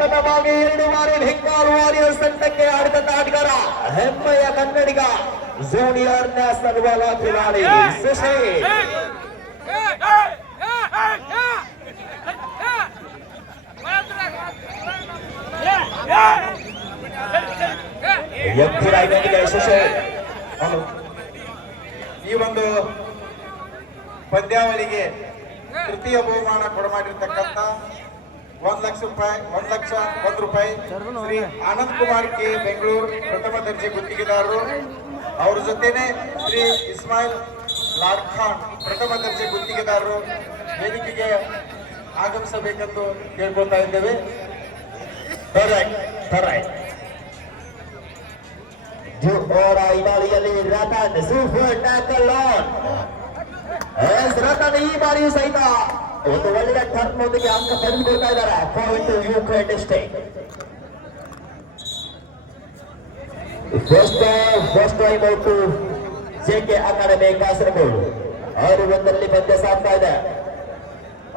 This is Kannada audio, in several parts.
ಸತತವಾಗಿ 2 ಬಾರಿ ಬೆಂಗಾಲ್ ವಾರಿಯರ್ಸ್ ತಂಡಕ್ಕೆ ಆಡಿದ ಆಟಗಾರ ಹೆಮ್ಮೆಯ ಕನ್ನಡಿಗ ಜೂನಿಯರ್ ನ್ಯಾಷನಲ್ ಬಾಲ್ ಖಿಲಾಡಿ ಸುಶೀಲ್. ಸುಶೀಲ್ ಈ ಒಂದು ಪಂದ್ಯಾವಳಿಗೆ ತೃತೀಯ ಬಹುಮಾನ ಕೊಡಮಾಡಿರ್ತಕ್ಕಂಥ 1 ರೂಪಾಯಿ ಶ್ರೀ ಆನಂದ್ ಕುಮಾರ್ ಕೆ ಬೆಂಗಳೂರು ಪ್ರಥಮ ದರ್ಜೆ ಗುತ್ತಿಗೆದಾರರು. ಅವರ ಜೊತೆನೆ ಶ್ರೀ ಇಸ್ಮಾಯಿಲ್ ಲಾಡ್ ಖಾನ್ ಪ್ರಥಮ ದರ್ಜೆ ಗುತ್ತಿಗೆದಾರರು ವೇದಿಕೆಗೆ ಆಗಮಿಸಬೇಕೆಂದು ಕೇಳ್ಕೊಳ್ತಾ ಇದ್ದೇವೆ. Ratan super tackle on. Ratan ಈ ಬಾರಿಯೂ ಸಹಿತ ಒಂದು ಒಳ್ಳೆಯ ಟರ್ನ್ ಒಂದಿಗೆ ಅಂಕ ಪಡೆದುಕೊಳ್ತಾ ಇದ್ದಾರೆ. Point UK district. First time out JK academy Kasaragod. 6-1 ಪಂದ್ಯ ಸಾಗ್ತಾ ಇದೆ.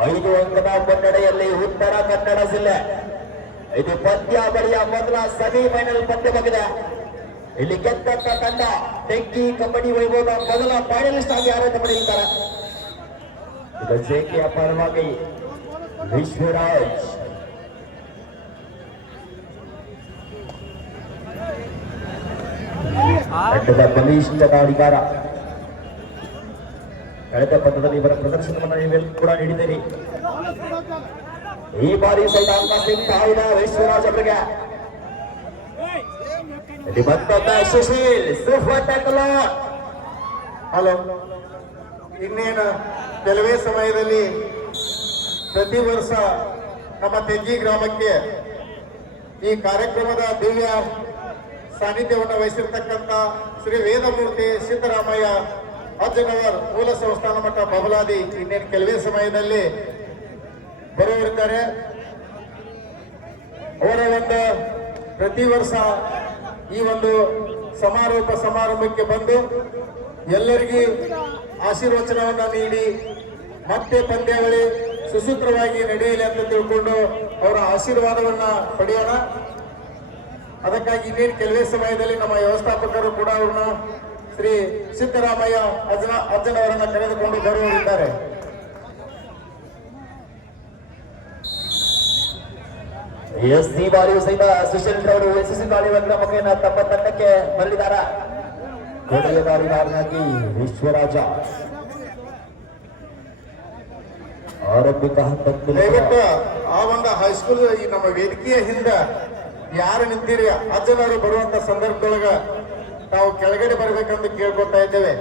5 ಅಂಕದ ಮುನ್ನಡೆಯಲ್ಲಿ ಉತ್ತರ ಕನ್ನಡ ಜಿಲ್ಲೆ. ಇದು ಪಂದ್ಯಾವಳಿಯ ಮೊದಲ ಸೆಮಿಫೈನಲ್ ಪಂದ್ಯವಾಗಿದೆ. ಇಲ್ಲಿ ಗೆದ್ದಂತ ತಂಡ ಟೆಂಕಿ ಕಬಡ್ಡಿ ವೈಭವದ ಮೊದಲ ಫೈನಲಿಸ್ಟ್ ಆಗಿ ಆರೋಗ್ಯ ಪಡೆಯುತ್ತಾರೆ. ಇದು ಜೆಕೆಯ ಪರವಾಗಿ ವಿಶ್ವರಾಜ್. ತಂಡದ ಬಲಿಷ್ಠ ಆಟಗಾರ. ಕಳೆದ ಪಂದ್ಯದಲ್ಲಿ ಇವರ ಪ್ರದರ್ಶನವನ್ನು ನೀವೆಲ್ಲ ಕೂಡ ನೀಡಿದ್ದೀರಿ. ಈ ಬಾರಿ ಸಹಿತ ಅಂಕ ಸಿಗ್ತಾ ಇದೆ ವಿಶ್ವರಾಜ್ ಅವರಿಗೆ. Sushil super tackle. ಹಲೋ, ಇನ್ನೇನು ಕೆಲವೇ ಸಮಯದಲ್ಲಿ ಪ್ರತಿ ವರ್ಷ ನಮ್ಮ ತೆಗ್ಗಿ ಗ್ರಾಮಕ್ಕೆ ಈ ಕಾರ್ಯಕ್ರಮದ ದಿವ್ಯ ಸಾನ್ನಿಧ್ಯವನ್ನು ವಹಿಸಿರ್ತಕ್ಕಂಥ ಶ್ರೀ ವೇದಮೂರ್ತಿ ಸಿದ್ದರಾಮಯ್ಯ ಅಜ್ಜನವರ್ ಮೂಲ ಸಂಸ್ಥಾನ ಮಠ ಬಬಲಾದಿ ಇನ್ನೇನು ಕೆಲವೇ ಸಮಯದಲ್ಲಿ ಬರುವರಿದ್ದಾರೆ. ಅವರ ಒಂದು ಪ್ರತಿ ವರ್ಷ ಈ ಒಂದು ಸಮಾರಂಭಕ್ಕೆ ಬಂದು ಎಲ್ಲರಿಗೂ ಆಶೀರ್ವಚನವನ್ನು ನೀಡಿ ಮತ್ತೆ ಪಂದ್ಯಾವಳಿ ಸುಸೂತ್ರವಾಗಿ ನಡೆಯಲಿ ಅಂತ ತಿಳ್ಕೊಂಡು ಅವರ ಆಶೀರ್ವಾದವನ್ನ ಪಡೆಯೋಣ. ಅದಕ್ಕಾಗಿ ಇನ್ನೇನು ಕೆಲವೇ ಸಮಯದಲ್ಲಿ ನಮ್ಮ ವ್ಯವಸ್ಥಾಪಕರು ಕೂಡ ಅವ್ರನ್ನ ಶ್ರೀ ಸಿದ್ದರಾಮಯ್ಯ ಅಜ್ಜನವರನ್ನ ಕರೆದುಕೊಂಡು ಬರುವರಿದ್ದಾರೆ. ಈ ಬಾರಿಯೂ ಸಹಿತ ಸುಶೀಲ್ ಅವರು ಎಸ್ಎಸ್ಸಿ ದಾಳಿವಂತರ ಮುಖೇನ ತಮ್ಮ ತಂಡಕ್ಕೆ ಮರಳಿದಾರ. ಕೊನೆಯ ದಾಳಿಗಾರನಾಗಿ ವಿಶ್ವರಾಜ ಆರಂಭಿಕ ಹಂತದಲ್ಲಿ ದಯವಿಟ್ಟು ಆ ಒಂದು ಹೈಸ್ಕೂಲ್ ಈ ನಮ್ಮ ವೇದಿಕೆಯ ಹಿಂದೆ ಯಾರು ನಿಂತೀರಿ ಅಜ್ಜನವರು ಬರುವಂತ ಸಂದರ್ಭದೊಳಗ ತಾವು ಕೆಳಗಡೆ ಬರಬೇಕಂತ ಕೇಳ್ಕೊತಾ ಇದ್ದೇವೆ.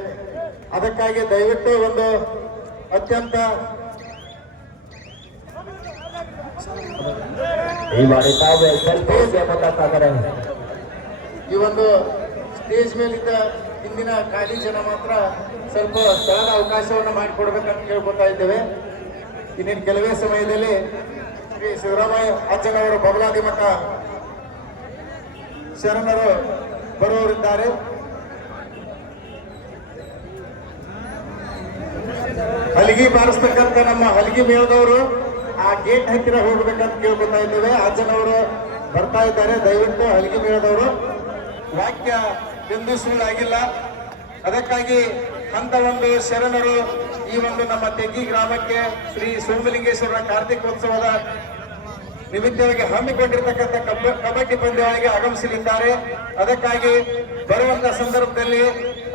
ಅದಕ್ಕಾಗಿ ದಯವಿಟ್ಟು ಒಂದು ಅತ್ಯಂತ ಈ ಬಾರಿ ತಾವೇ ಈ ಒಂದು ಸ್ಟೇಜ್ ಮೇಲಿದ್ದ ಹಿಂದಿನ ಖಾಲಿ ಜನ ಮಾತ್ರ ಸ್ವಲ್ಪ ಸ್ಥಳದ ಅವಕಾಶವನ್ನು ಮಾಡಿಕೊಡ್ಬೇಕಂತ ಕೇಳ್ಕೊತಾ ಇದ್ದೇವೆ. ಇನ್ನೇನು ಕೆಲವೇ ಸಮಯದಲ್ಲಿ ಶ್ರೀ ಸಿದ್ದರಾಮಯ್ಯ ಅಜ್ಜನವರು ಬಬಲಾದಿ ಮಠ ಶರಣರು ಬರುವವರಿದ್ದಾರೆ. ಹಲಗಿ ಬಾರಿಸ್ತಕ್ಕಂಥ ನಮ್ಮ ಹಲಗಿ ಮೇಳದವರು ಆ ಗೇಟ್ ಹತ್ತಿರ ಹೋಗ್ಬೇಕಂತ ಕೇಳ್ಕೊತಾ ಇದ್ದೇವೆ. ಅಜ್ಜನವರು ಬರ್ತಾ ಇದ್ದಾರೆ. ದಯವಿಟ್ಟು ಹಲಗಿ ಮೇಳದವರು ವಾಕ್ಯ ಎಂದು ಸುಳ್ಳಾಗಿಲ್ಲ. ಅದಕ್ಕಾಗಿ ಅಂತ ಒಂದು ಶರಣರು ಈ ಒಂದು ನಮ್ಮ ತೆಗ್ಗಿ ಗ್ರಾಮಕ್ಕೆ ಶ್ರೀ ಸೋಮಲಿಂಗೇಶ್ವರ ಕಾರ್ತಿಕೋತ್ಸವದ ನಿಮಿತ್ತವಾಗಿ ಹಮ್ಮಿಕೊಂಡಿರ್ತಕ್ಕಂಥ ಕಬಡ್ಡಿ ಪಂದ್ಯಗಳಿಗೆ ಆಗಮಿಸಲಿದ್ದಾರೆ. ಅದಕ್ಕಾಗಿ ಬರುವಂತ ಸಂದರ್ಭದಲ್ಲಿ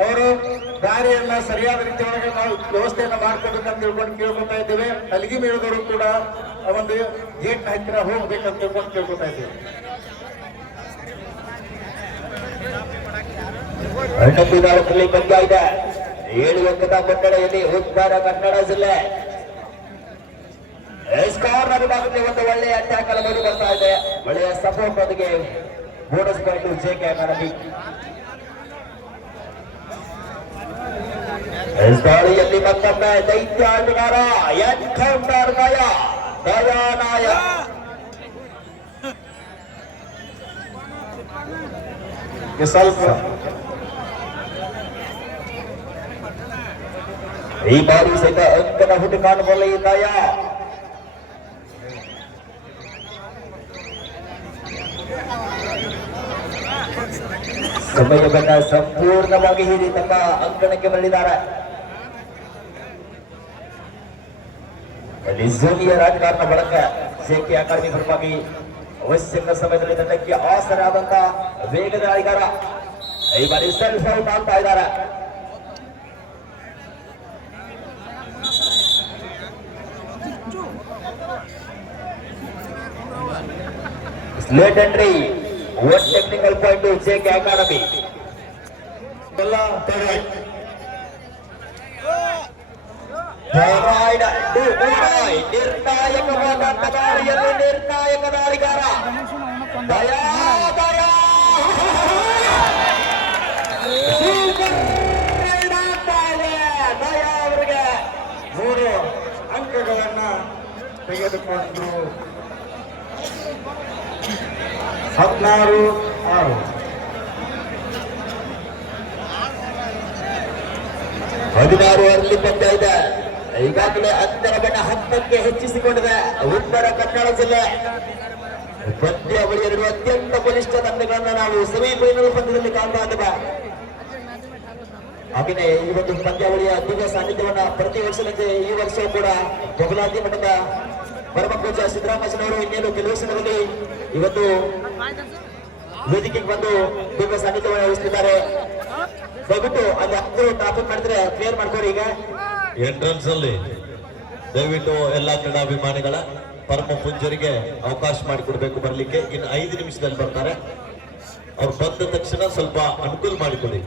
ಅವರು ದಾರಿಯನ್ನ ಸರಿಯಾದ ರೀತಿಯೊಳಗೆ ನಾವು ವ್ಯವಸ್ಥೆಯನ್ನ ಮಾಡ್ಕೋಬೇಕಂತ ತಿಳ್ಕೊಂಡು ಕೇಳ್ಕೊತಾ ಇದ್ದೇವೆ. ಹಲಗಿ ಮೇಳದವರು ಕೂಡ ಆ ಒಂದು ಗೇಟ್ ಹತ್ತಿರ ಹೋಗ್ಬೇಕಂತ ತಿಳ್ಕೊಂಡು ಕೇಳ್ಕೊತಾ ಇದ್ದೇವೆ. ಪಂದ್ಯ ಇದೆ. 7 ಅಂಕದ ಮುನ್ನಡೆಯಲ್ಲಿ ಉತ್ತರ ಕನ್ನಡ ಜಿಲ್ಲೆ. ಸ್ಕೋರ್ ಭಾಗದಲ್ಲಿ ಒಂದು ಒಳ್ಳೆಯ ಟ್ಯಾಕಲ್ ಮೂಡಿ ಬರ್ತಾ ಇದೆ. ಒಳ್ಳೆಯ ಸಪೋರ್ಟ್ ನೊಂದಿಗೆ ಬೋನಸ್ ಪಾಯಿಂಟ್ ಜೆಕೆ ಅಕಾಡೆಮಿ. ದಾಳಿಯಲ್ಲಿ ಮತ್ತೊಮ್ಮೆ ದೈತ್ಯ ಆಟಗಾರ ಎನ್ಕೌಂಟರ್ ದಯಾನಾಯ. ಸ್ವಲ್ಪ ಈ ಬಾರಿ ಸಹಿತ ಅಂಕದ ಹುಡುಕಾಟದಲ್ಲಿ ದಯ ಸಮಯವನ್ನ ಸಂಪೂರ್ಣವಾಗಿ ಹೀರಿ ತಮ್ಮ ಅಂಕಣಕ್ಕೆ ಮರಳಿದ್ದಾರೆ. ಅಲ್ಲಿ ಜೂನಿಯರ್ ಆಟಗಾರನ ಬಳಕ ಜೆಕೆ ಅಕಾಡೆಮಿ ಪರವಾಗಿ ಅವಶ್ಯಕ ಸಮಯದಲ್ಲಿ ತಂಡಕ್ಕೆ ಆಸರೆ ಆದಂತ ವೇಗದ ಆಟಗಾರ ಈ ಬಾರಿ ಸೆಲ್ಫ್ ಔಟ್ ಆಗ್ತಾ ಇದ್ದಾರೆ. Slate entry 1 technical point JK academy. ಎಲ್ಲ ನಿರ್ಣಾಯಕವಾದಂತ ದಾಳಿಯನ್ನು ನಿರ್ಣಾಯಕ ದಾಳಿಗಾರ ದಯಾ ಅವರಿಗೆ 3 ಅಂಕಗಳನ್ನ ತೆಗೆದುಕೊಂಡು 16-6. 16 ಅಲ್ಲಿ ಪಂದ್ಯ ಇದೆ. ಈಗಾಗಲೇ ಅಂತರ ಬಣ್ಣ 10ಕ್ಕೆ ಹೆಚ್ಚಿಸಿಕೊಂಡಿದೆ ಉತ್ತರ ಕನ್ನಡ ಜಿಲ್ಲೆ. ಪಂದ್ಯಾವಳಿಯ ಅತ್ಯಂತ ಬಲಿಷ್ಠ ತಂಡಗಳನ್ನ ನಾವು ಸೆಮಿಫೈನಲ್ ಪಂದ್ಯದಲ್ಲಿ ಕಾಣ್ತಾ ಇದ್ದೇವೆ. ಹಾಗೆಯೇ ಈ ಒಂದು ಪಂದ್ಯಾವಳಿಯ ದಿವ್ಯ ಸಾನ್ನಿಧ್ಯವನ್ನ ಪ್ರತಿ ವರ್ಷದಂತೆ ಈ ವರ್ಷವೂ ಕೂಡ ಬಬಲಾದಿ ಮಠದ ಪರಮಪೂಜ ಸಿದ್ದರಾಮಯ್ಯನವರು ಇನ್ನೇನು ಕೆಲವು ಸಮಯದಲ್ಲಿ ಇವತ್ತು ವೇದಿಕೆಗೆ ಬಂದು ದಿವ್ಯ ಸಾನ್ನಿಧ್ಯವನ್ನು ವಹಿಸುತ್ತಿದ್ದಾರೆ. ದಯವಿಟ್ಟು ಅಲ್ಲಿ ಹತ್ತಿರ ಟ್ರಾಫಿಕ್ ಮಾಡಿದ್ರೆ ಕ್ಲಿಯರ್ ಮಾಡ್ಕೋರಿ. ಈಗ ಎಂಟ್ರನ್ಸ್ ಅಲ್ಲಿ ದಯವಿಟ್ಟು ಎಲ್ಲಾ ಕ್ರೀಡಾಭಿಮಾನಿಗಳ ಪರಮ ಪೂಜ್ಯರಿಗೆ ಅವಕಾಶ ಮಾಡಿಕೊಡ್ಬೇಕು ಬರ್ಲಿಕ್ಕೆ. ಇನ್ನು 5 ನಿಮಿಷದಲ್ಲಿ ಬರ್ತಾರೆ. ಅವ್ರು ಬಂದ ತಕ್ಷಣ ಸ್ವಲ್ಪ ಅನುಕೂಲ ಮಾಡಿಕೊಡಿ.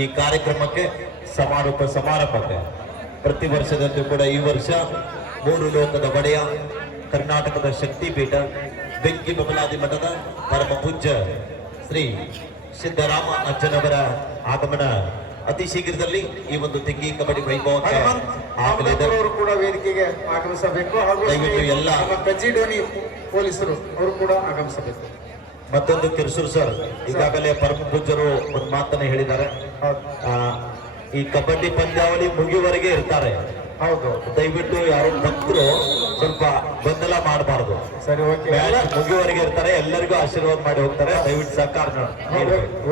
ಈ ಕಾರ್ಯಕ್ರಮಕ್ಕೆ ಸಮಾರಂಭಕ್ಕೆ ಪ್ರತಿ ವರ್ಷದಂತೆ ಕೂಡ ಈ ವರ್ಷ 3 ಲೋಕದ ಒಡೆಯ ಕರ್ನಾಟಕದ ಶಕ್ತಿಪೀಠ ಬೆಂಕಿ ಬಬಲಾದಿ ಮಠದ ಪರಮ ಪೂಜ್ಯ ಶ್ರೀ ಸಿದ್ದರಾಮ ಅಜ್ಜನವರ ಆಗಮನ ಅತಿ ಶೀಘ್ರದಲ್ಲಿ ಈ ಒಂದು ತೆಂಗಿ ಕಬಡ್ಡಿ ವೈಭವಕ್ಕೆ ಅವರು ಕೂಡ ವೇದಿಕೆಗೆ ಆಗಮಿಸಬೇಕು. ಹಾಗೂ ದಯವಿಟ್ಟು ಎಲ್ಲ ಕಜ್ಜಿಡೋಣಿ ಪೊಲೀಸರು ಅವರು ಕೂಡ ಆಗಮಿಸಬೇಕು. ಮತ್ತೊಂದು ಕಿರ್ಸೂರು ಸರ್ ಈಗಾಗಲೇ ಪರಮ ಪೂಜ್ಯರು ಒಂದು ಮಾತನ್ನ ಹೇಳಿದ್ದಾರೆ. ಈ ಕಬಡ್ಡಿ ಪಂದ್ಯಾವಳಿ ಮುಗಿಯುವವರೆಗೆ ಇರ್ತಾರೆ. ಹೌದು, ದಯವಿಟ್ಟು ಯಾರು ಭಕ್ತರು ಸ್ವಲ್ಪ ಗೊಂದಲ ಮಾಡಬಾರ್ದು. ಸರಿ, ಓಕೆ. ಮ್ಯಾಚ್ ಮುಗಿಯುವವರೆಗೆ ಇರ್ತಾರೆ. ಎಲ್ಲರಿಗೂ ಆಶೀರ್ವಾದ ಮಾಡಿ ಹೋಗ್ತಾರೆ. ದಯವಿಟ್ಟು ಸಹಕಾರ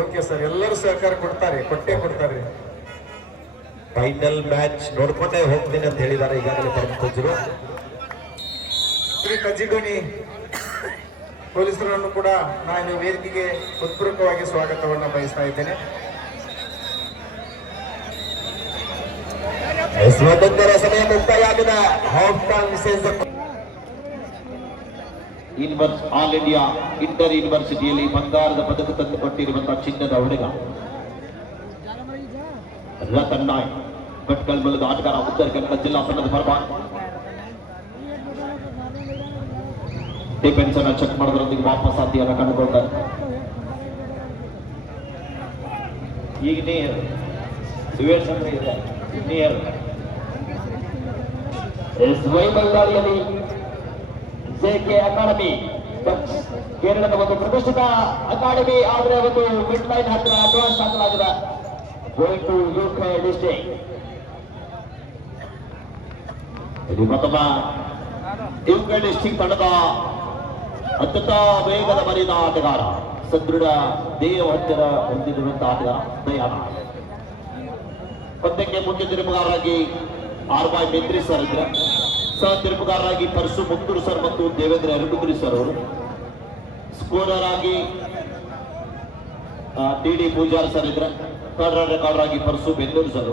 ಓಕೆ ಸರ್, ಎಲ್ಲರೂ ಸಹಕಾರ ಕೊಟ್ಟೇ ಕೊಡ್ತಾರೆ. ಫೈನಲ್ ಮ್ಯಾಚ್ ನೋಡ್ಕೊಂಡೇ ಹೋಗ್ತೀನಿ ಅಂತ ಹೇಳಿದ್ದಾರೆ ಈಗಾಗಲೇ ಪರಮ ಪೂಜ್ಯರು. ಶ್ರೀ ಕಜ್ಜಿಡೋಣಿ ಪೊಲೀಸರನ್ನು ಕೂಡ ನಾನು ವೇದಿಕೆಗೆ ಹೃತ್ಪೂರ್ವಕವಾಗಿ ಸ್ವಾಗತವನ್ನು ಬಯಸ್ತಾ ಇದ್ದೇನೆ. ಸ್ವತಂತ್ರ ಸಮಯ ಮುಕ್ತಾಯವಾಗಿದೆ. Half time all India inter ಯೂನಿವರ್ಸಿಟಿಯಲ್ಲಿ ಬಂಗಾರದ ಪದಕ ತಂದುಕೊಟ್ಟಿರುವಂತಹ ಚಿನ್ನದ ಹುಡುಗ ರತನ್ ನಾಯಕ್ ಭಟ್ಕಲ್ ಮೂಲದ ಆಟಗಾರ ಉತ್ತರ ಕನ್ನಡ ಜಿಲ್ಲಾ ತಂಡದ ಪರವಾಗಿ ಡಿಫೆನ್ಸ್ ಅನ್ನ ಚೆಕ್ ಮಾಡೋದ್ರೊಂದಿಗೆ ವಾಪಸ್ ಸಾಧ್ಯವನ್ನು ಕಂಡುಕೊಳ್ತಾರೆ. ಈಗ ಡಿಫೆನ್ಸ್ ಅಂದ್ರೆ ಇದೆ ನಿಯರ್ ವೈಭವ್ ದಾಳಿಯಲ್ಲಿ ಜೆಕೆ ಅಕಾಡೆಮಿ ಕೇರಳದ ಒಂದು ಪ್ರತಿಷ್ಠಿತ ಅಕಾಡೆಮಿ ಆದರೆ ಒಂದು ಮಿಡ್ ಲೈನ್ ಹತ್ತಿರ ಅಡ್ವಾನ್ಸ್ ಹಾಕಲಾಗಿದೆ. Going to UK district. ಇದು ಮತ್ತೊಮ್ಮ ಯುಕೆ ಡಿಸ್ಟ್ರಿಕ್ಟ್ ತಂಡದ ಅತ್ಯಂತ ವೇಗದ ಮರಿದ ಆಟಗಾರ, ಸದೃಢ ದೇಹ ಹತ್ತಿರ ಹೊಂದಿರುವಂತಹ ಆಟಗಾರ ದಯಾನ. ಪಂದ್ಯಕ್ಕೆ ಮುಖ್ಯ ತಿರುಪುಗಾರರಾಗಿ RY ಮೇತ್ರಿ ಸರ್ ಇದ್ರೆ, ಸಹ ತಿರುಪುಗಾರರಾಗಿ ಪರಸು ಮುಕ್ತೂರು ಸರ್ ಮತ್ತು ದೇವೇಂದ್ರ ಎರಗುದ್ರಿ ಸರ್ ಅವರು. ಸ್ಕೋರರ್ ಆಗಿ TD ಪೂಜಾರ್ ಸರ್ ಇದ್ರೆ, ಥರ್ಡ್ ರೆಕಾರ್ಡರ್ ಆಗಿ Parasu Bengaluru sir.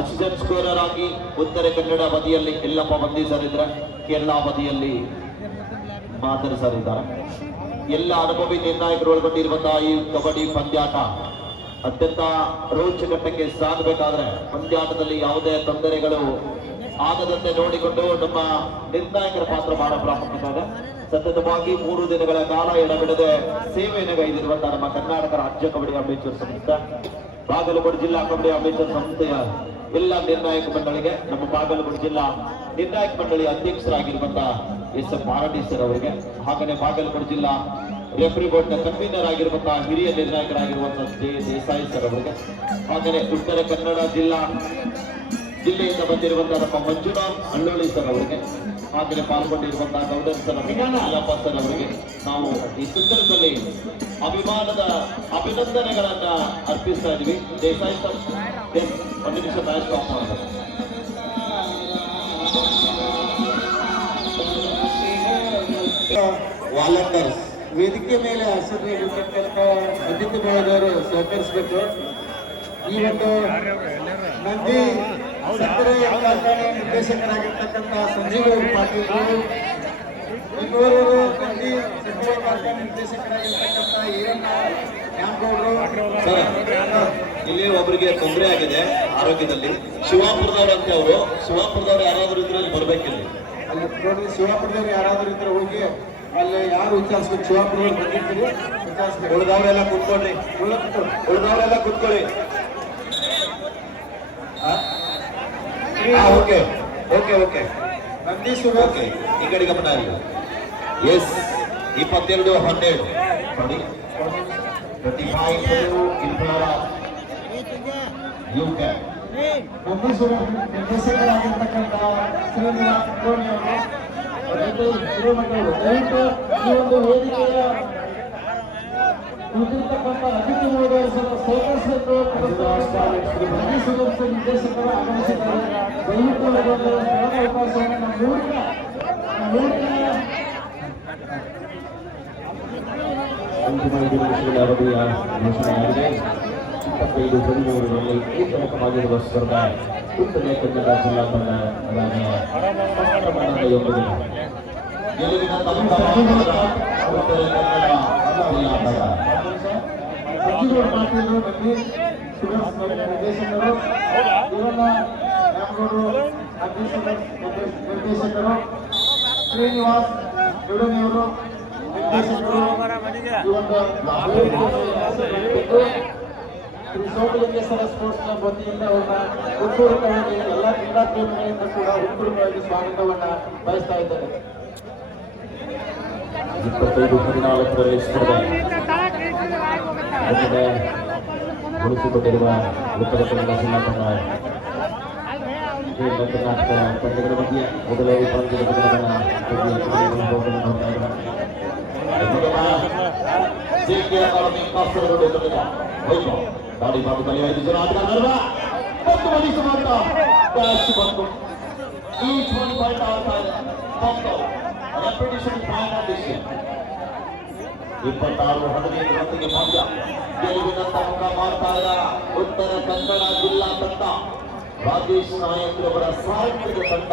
Assistant scorer ಆಗಿ ಉತ್ತರ ಕನ್ನಡ ಬದಿಯಲ್ಲಿ ಯಲ್ಲಪ್ಪ ಬಂದಿ ಸರ್ ಇದ್ರೆ, ಕೇರಳ ಬದಿಯಲ್ಲಿ ಮಾದರ್ ಸರ್ ಇದ್ದಾರೆ. ಎಲ್ಲ ಅನುಭವಿ ನಿರ್ಣಾಯಕರು ಒಳಗೊಂಡಿರುವಂತಹ ಈ ಕಬಡ್ಡಿ ಪಂದ್ಯಾಟ ಅತ್ಯಂತ ರೋಚಕಟ್ಟಕ್ಕೆ ಸಾಗಬೇಕಾದ್ರೆ ಪಂದ್ಯಾಟದಲ್ಲಿ ಯಾವುದೇ ತೊಂದರೆಗಳು ಆಗದಂತೆ ನೋಡಿಕೊಂಡು ನಮ್ಮ ನಿರ್ಣಾಯಕರ ಪಾತ್ರ ಬಹಳ ಪ್ರಾಮುಖ್ಯತೆ ಇದೆ. ಸತತವಾಗಿ 3 ದಿನಗಳ ಕಾಲ ಎಡಬಿಡದೆ ಸೇವೆಯನ್ನು ಗೈದಿರುವಂತಹ ನಮ್ಮ ಕರ್ನಾಟಕ ರಾಜ್ಯ ಕಬಡ್ಡಿ ಅಮೇಚರ್ ಸಂಸ್ಥೆ, ಬಾಗಲಕೋಟೆ ಜಿಲ್ಲಾ ಕಬಡ್ಡಿ ಅಮೇಚರ್ ಸಂಸ್ಥೆಯ ಎಲ್ಲ ನಿರ್ಣಾಯಕ ಮಂಡಳಿಗೆ, ನಮ್ಮ ಬಾಗಲಕೋಟೆ ಜಿಲ್ಲಾ ನಿರ್ಣಾಯಕ ಮಂಡಳಿಯ ಅಧ್ಯಕ್ಷರಾಗಿರುವಂತಹ SF ಮಾರಡಿ ಸರ್ ಅವರಿಗೆ, ಹಾಗೆಯೇ ಬಾಗಲಕೋಟೆ ಜಿಲ್ಲಾ ರೆಫ್ರಿ ಬೋರ್ಡ್ ನ ಕನ್ವೀನರ್ ಆಗಿರುವಂತಹ ಹಿರಿಯ ನಿರ್ಣಾಯಕರಾಗಿರುವಂತಹ J. ದೇಸಾಯಿ ಸರ್ ಅವರಿಗೆ, ಹಾಗೆಯೇ ಉತ್ತರ ಕನ್ನಡ ಜಿಲ್ಲಾ ಜಿಲ್ಲೆಯಿಂದ ಬಂದಿರುವಂತಹ ನಮ್ಮ ಮಂಜುನಾಥ್ ಅಳ್ಳೋಳಿ ಸರ್ ಅವರಿಗೆ, ಹಾಗೆ ಪಾಲ್ಗೊಂಡಿರುವಂತಹ ಗೌಡರ್ ಸರ್ ಅಯ್ಯಪ್ಪ ಸರ್ ಅವರಿಗೆ ನಾವು ಈ ಸಂದರ್ಭದಲ್ಲಿ ಅಭಿಮಾನದ ಅಭಿನಂದನೆಗಳನ್ನ ಅರ್ಪಿಸ್ತಾ ಇದ್ವಿ. ದೇಸಾಯಿ ಸರ್, ಒಂದು ನಿಮಿಷ ಮ್ಯಾಚ್ ಸ್ಟಾಪ್ ಮಾಡ್ತಾರೆ. ವಾಲಂಟರ್ಸ್ ವೇದಿಕೆ ಮೇಲೆ ಹೆಸರಿರ್ತಕ್ಕಂಥ ಅತಿಥಿ ಬಳಗವರು ಸಹಕರಿಸಬೇಕು. ಈ ಒಂದು ನಂದಿ ಸಕ್ಕರೆ ಕಾರ್ಖಾನೆ ನಿರ್ದೇಶಕರಾಗಿರ್ತಕ್ಕಂಥ ಸಂಜೀವ್ ಪಾಟೀಲ್, ಬೆಂಗಳೂರು ನಂದಿ ಸಕ್ಕರೆ ಕಾರ್ಖಾನೆ ನಿರ್ದೇಶಕರಾಗಿರ್ತಕ್ಕಂಥ ಈರಣ್ಣ ನ್ಯಾಮಗೌಡರು. ಇಲ್ಲಿ ಒಬ್ಬರಿಗೆ ತೊಂದರೆ ಆಗಿದೆ ಆರೋಗ್ಯದಲ್ಲಿ, ಶಿವಾಪುರದವ್ರು ಅಂತ ಅವರು. ಶಿವಾಪುರದವ್ರು ಯಾರಾದ್ರೂ ಇದ್ರೆ ಇಲ್ಲಿ ಬರ್ಬೇಕಿಲ್ಲ. ಅಲ್ಲಿ ನೋಡಿ, ಶಿವಾಪುರದವ್ರು ಯಾರಾದ್ರೂ ಇದ್ರೆ ಹೋಗಿ ಅಲ್ಲಿ ಯಾರು ವಿಚಾರಿಸ್ಬೇಕು. ಶಿವಾಪುರದವ್ರು ಬಂದಿರ್ತೀರಿ, ವಿಚಾರಿಸ್ಬೇಕು. ಉಳಿದವರೆಲ್ಲ ಕುತ್ಕೊಳ್ಳಿ, ಉಳಿದವರೆಲ್ಲ ಕುತ್ಕೊಳ್ಳಿ. Okay okay okay Nandishwara okay, ಈ ಕಡೆ ಗಮನ ಇಲ್ಲ. ಎಸ್, 22-12 ನೋಡಿ. 35 in favor of UK. Nandishwara ನಿರ್ದೇಶಕರಾಗಿರ್ತಕ್ಕಂಥ Srinivas ಕೋಣಿ ಅವರು ಹಿರೇಮಠವರು, ದಯವಿಟ್ಟು ಈ ಒಂದು ವೇದಿಕೆಯ ಕುಳಿತಿರ್ತಕ್ಕಂಥ ಅತಿಥಿ ಮಹೋದಯರು ಸೇಕರಿಸಬೇಕು. ನಂದೀಶ್ವರ ನಿರ್ದೇಶಕರು ಆಗಮಿಸಿದ್ದಾರೆ. ದಯವಿಟ್ಟು ಅದೊಂದು ಅವಕಾಶವನ್ನು ನಮ್ಮ ಊರಿನ ಅಂತಿಮ 5 ನಿಮಿಷಗಳ ಅವಧಿಯ ಘೋಷಣೆಯಾಗಿದೆ. 25-13ರಲ್ಲಿ ಏಕಮುಖವಾಗಿರುವ ಸ್ಪರ್ಧೆ ಉತ್ತರ ಕನ್ನಡ ಜಿಲ್ಲಾ ತಂಡ ಪ್ರಮಾಣದೊಂದಿಗೆ ಗೆಲುವಿನ ತಮ್ಮ ಉತ್ತರ ಕನ್ನಡ ಜಿಲ್ಲಾ ತಂಡ. ಸಂಜೀವ್ ಪಾಟೀಲ್ ನಂದಿ ಸುರೇಶ್ ನಿರ್ದೇಶಕರು, ಈರಣ್ಣ ನ್ಯಾಮಗೌಡರು ನಿರ್ದೇಶಕರು, ಶ್ರೀನಿವಾಸ್ ಯಡೂನಿಯವರು ನಿರ್ದೇಶಕರು. ಈ ಒಂದು ಶ್ರೀ ಸೋಮಲಿಂಗೇಶ್ವರ ಸ್ಪೋರ್ಟ್ಸ್ ಕ್ಲಬ್ ವತಿಯಿಂದ ಅವ್ರನ್ನ ಹುಟ್ಟೂರಿಗಾಗಿ ಎಲ್ಲ ಕ್ರೀಡಾ ಪ್ರೇಮಿಗಳಿಂದ ಕೂಡ ಹುಟ್ಟೂರಿಗಾಗಿ ಸ್ವಾಗತವನ್ನ ಬಯಸ್ತಾ ಇದ್ದಾರೆ. 25-14ರಲ್ಲಿ ಸ್ಪರ್ಧೆ ಉಳಿಸಿಕೊಂಡಿರುವ ಉತ್ತರ ಕನ್ನಡ ಜಿಲ್ಲಾ ತಂಡ ಕರ್ನಾಟಕ ತಂಡಗಳ ಮಧ್ಯೆ ಮೊದಲ ಪಂದ್ಯದ ಕಾಸರಗೋಡು ತಂಡದ ವೈಭವ್ ದಾಳಿ ಭಾಗದಲ್ಲಿ 5 ಜನ ಆಟಗಾರರ ಮತ್ತು ಮನಸ್ಸು ಮಾತ್ರ ಕ್ಯಾಚ್ ಬಂತು. ಈಚ್ ಒನ್ ಪಾಯಿಂಟ್ ಆಗ್ತಾ ಇದೆ. ರೆಪಿಟೇಷನ್ ಫೈನಲ್ 26-15 ಪಂದ್ಯ ಗೆಲುವಿನತ್ತ ಮುಖ ಮಾಡ್ತಾ ಇದ್ದ ಉತ್ತರ ಕನ್ನಡ ಜಿಲ್ಲಾ ತಂಡ, ರಾಜೇಶ್ ನಾಯಕರವರ ಸಾಹಿತ್ಯದ ತಂಡ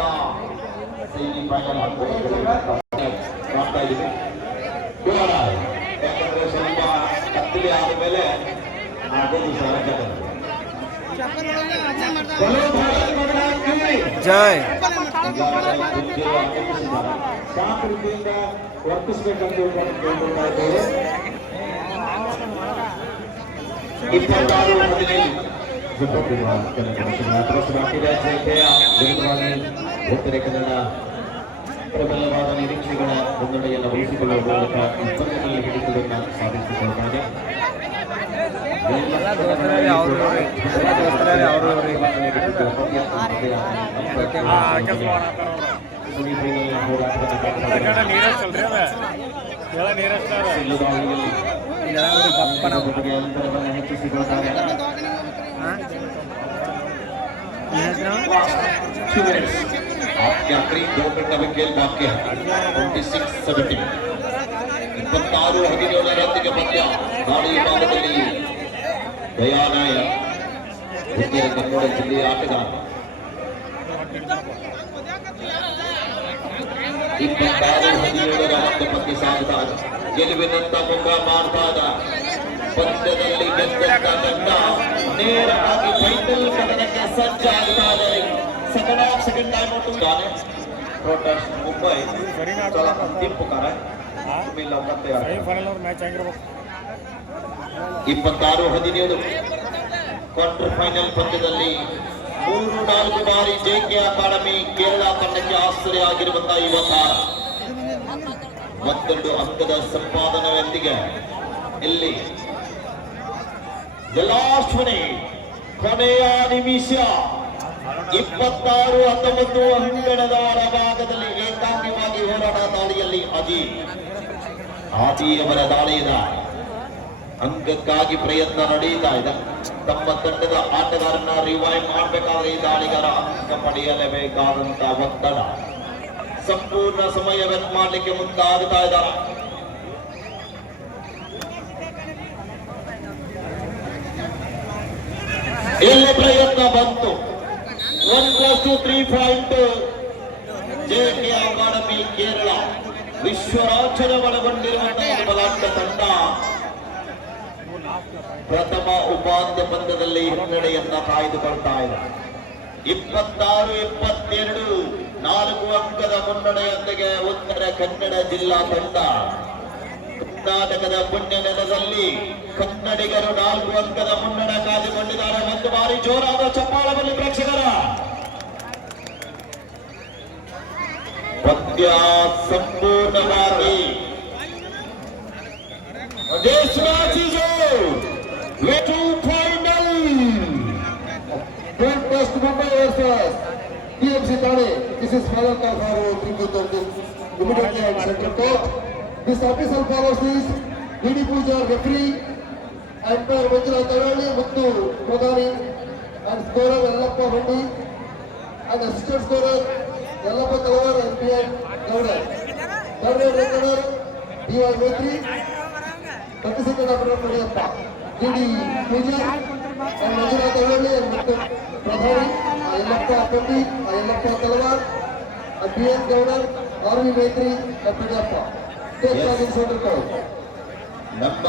ಸೆಮಿ ಫೈನಲ್ ಮಾಡ್ತಾ ಇದ್ದೀವಿ. ಯಾಕಂದ್ರೆ ಸ್ವಲ್ಪ ಕತ್ತಲೆ ಆದ ಮೇಲೆ ಜೈ ಶಾಂತ ರೀತಿಯಿಂದ ವರ್ತಿಸಬೇಕಂತ ಕೇಳ್ಕೊಳ್ತಾ ಇದ್ದೇವೆ. 26 ಉತ್ತರ ಕನ್ನಡ ಪ್ರಬಲವಾದ ನಿರೀಕ್ಷೆಗಳ ಮುನ್ನಡೆಯನ್ನು ವಹಿಸಿಕೊಳ್ಳುವ ಮೂಲಕ ಇಬ್ಬರಲ್ಲಿ ಹಿಡಿತವನ್ನು ಸಾಧಿಸಿಕೊಳ್ಳುತ್ತಾರೆ. ಅಂತರವನ್ನು ಹೆಚ್ಚಿಸಿಕೊಳ್ಳುತ್ತಾರೆ. आखिरी 2 मिनट में खेल बाकी है. 26-17 26-17 ರನ್ನಿಗೆ ಪಂದ್ಯ. ದಾಳಿ ಭಾಗದಲ್ಲಿ ದಯಾನಾಯ ಉತ್ತರ ಕನ್ನಡ ಜಿಲ್ಲೆಯ ಆಟಗಾರ 26-17 ಮತ್ತೆ ಪಂದ್ಯ ಸಾಗ್ತಾ ಇದೆ. ಗೆಲುವಿನಂತ ಮುಖ ಮಾಡ್ತಾ ಇದೆ. ಪಂದ್ಯದಲ್ಲಿ ಗೆದ್ದಂತ ತಂಡ ನೇರವಾಗಿ ಫೈನಲ್ ಕದನಕ್ಕೆ ಸಜ್ಜಾಗ್ತಾ ಇದೆ. सेकंड टाइम आउट जाने प्रोटेस्ट मुंबई चला अंतिम पुकार है तुम्हें लौकत तैयार फाइनल और मैच आएंगे 26-17 ಕ್ವಾರ್ಟರ್ ಫೈನಲ್ ಪಂದ್ಯದಲ್ಲಿ 3-4 ಬಾರಿ ಜೆಕೆ ಅಕಾಡೆಮಿ ಕೇರಳ ತಂಡಕ್ಕೆ ಆಶ್ಚರ್ಯ ಆಗಿರುವಂತಹ ಯುವ ತಾರ 12 ಅಂಕದ ಸಂಪಾದನೆಯೊಂದಿಗೆ ಇಲ್ಲಿ ಲಾಸ್ಟ್ ಮಿನಿಟ್ ಕೊನೆಯ ನಿಮಿಷ 26-19 ಅಂಗಣದ ಹೊರಭಾಗದಲ್ಲಿ ಏಕಾಂಗಿಯಾಗಿ ಹೋರಾಟ ದಾಳಿಯಲ್ಲಿ ಆದಿಯವರ ದಾಳಿಯಿಂದ ಅಂಕಕ್ಕಾಗಿ ಪ್ರಯತ್ನ ನಡೆಯುತ್ತಾ ಇದೆ. ತಮ್ಮ ತಂಡದ ಆಟಗಾರನ ರಿವೈವ್ ಮಾಡಬೇಕಾದ್ರೆ ಈ ದಾಳಿಗಾರ ಅಂಕ ಪಡೆಯಲೇಬೇಕಾದಂತ ಒತ್ತಡ, ಸಂಪೂರ್ಣ ಸಮಯವನ್ನು ಮಾಡಲಿಕ್ಕೆ ಮುಂದಾಗುತ್ತಾ ಇದ್ದಾರೆ. ಇಲ್ಲಿ ಪ್ರಯತ್ನ ಬಂತು. 1+3 ಪಾಯಿಂಟ್ ಜೆಕೆ ಅಕಾಡೆಮಿ ಕೇರಳ ವಿಶ್ವರಾಜ್ಯದ ಒಳಗೊಂಡಿರುವಂತಹ ಬಲಾಢ್ಯ ತಂಡ ಪ್ರಥಮ ಉಪಾಂತ್ಯ ಪಂದ್ಯದಲ್ಲಿ ಹಿನ್ನಡೆಯನ್ನ ಕಾಯ್ದುಕೊಳ್ತಾ ಇದೆ. 26-22 4 ಅಂಕದ ಮುನ್ನಡೆಯೊಂದಿಗೆ ಉತ್ತರ ಕನ್ನಡ ಜಿಲ್ಲಾ ತಂಡ ಕರ್ನಾಟಕದ ಪುಣ್ಯ ನೆಲದಲ್ಲಿ ಕನ್ನಡಿಗರು 4 ಅಂಕದ ಮುನ್ನಡೆ ಕಾಯ್ದುಕೊಂಡಿದ್ದಾರೆ. ಒಂದು ಬಾರಿ ಜೋರಾದ ಚಪ್ಪಾಳದಲ್ಲಿ ಪ್ರೇಕ್ಷಕರ ಪಂದ್ಯ ಸಂಪೂರ್ಣವಾಗಿ This match is way to final. Don't trust Mumbai versus TMC Thane. This is final call for 3-30 immediately at center court. This official follows is DD Pooja referee, umpire Manjula Tavali, Muttu Modani, and scorer Yellappa Hundi, and assistant scorer Yellappa Talavar and PN Gowda. Third rate recorder DY Maitri. 32nd operator Pudiyappa, DD Pooja, and Manjula Tavali and Muttu Pradhani, Yellappa Hundi, Yellappa Talavar, and PN Gowda, RV Maitri and Pudiyappa. Take charge in center court. ನಮ್ಮ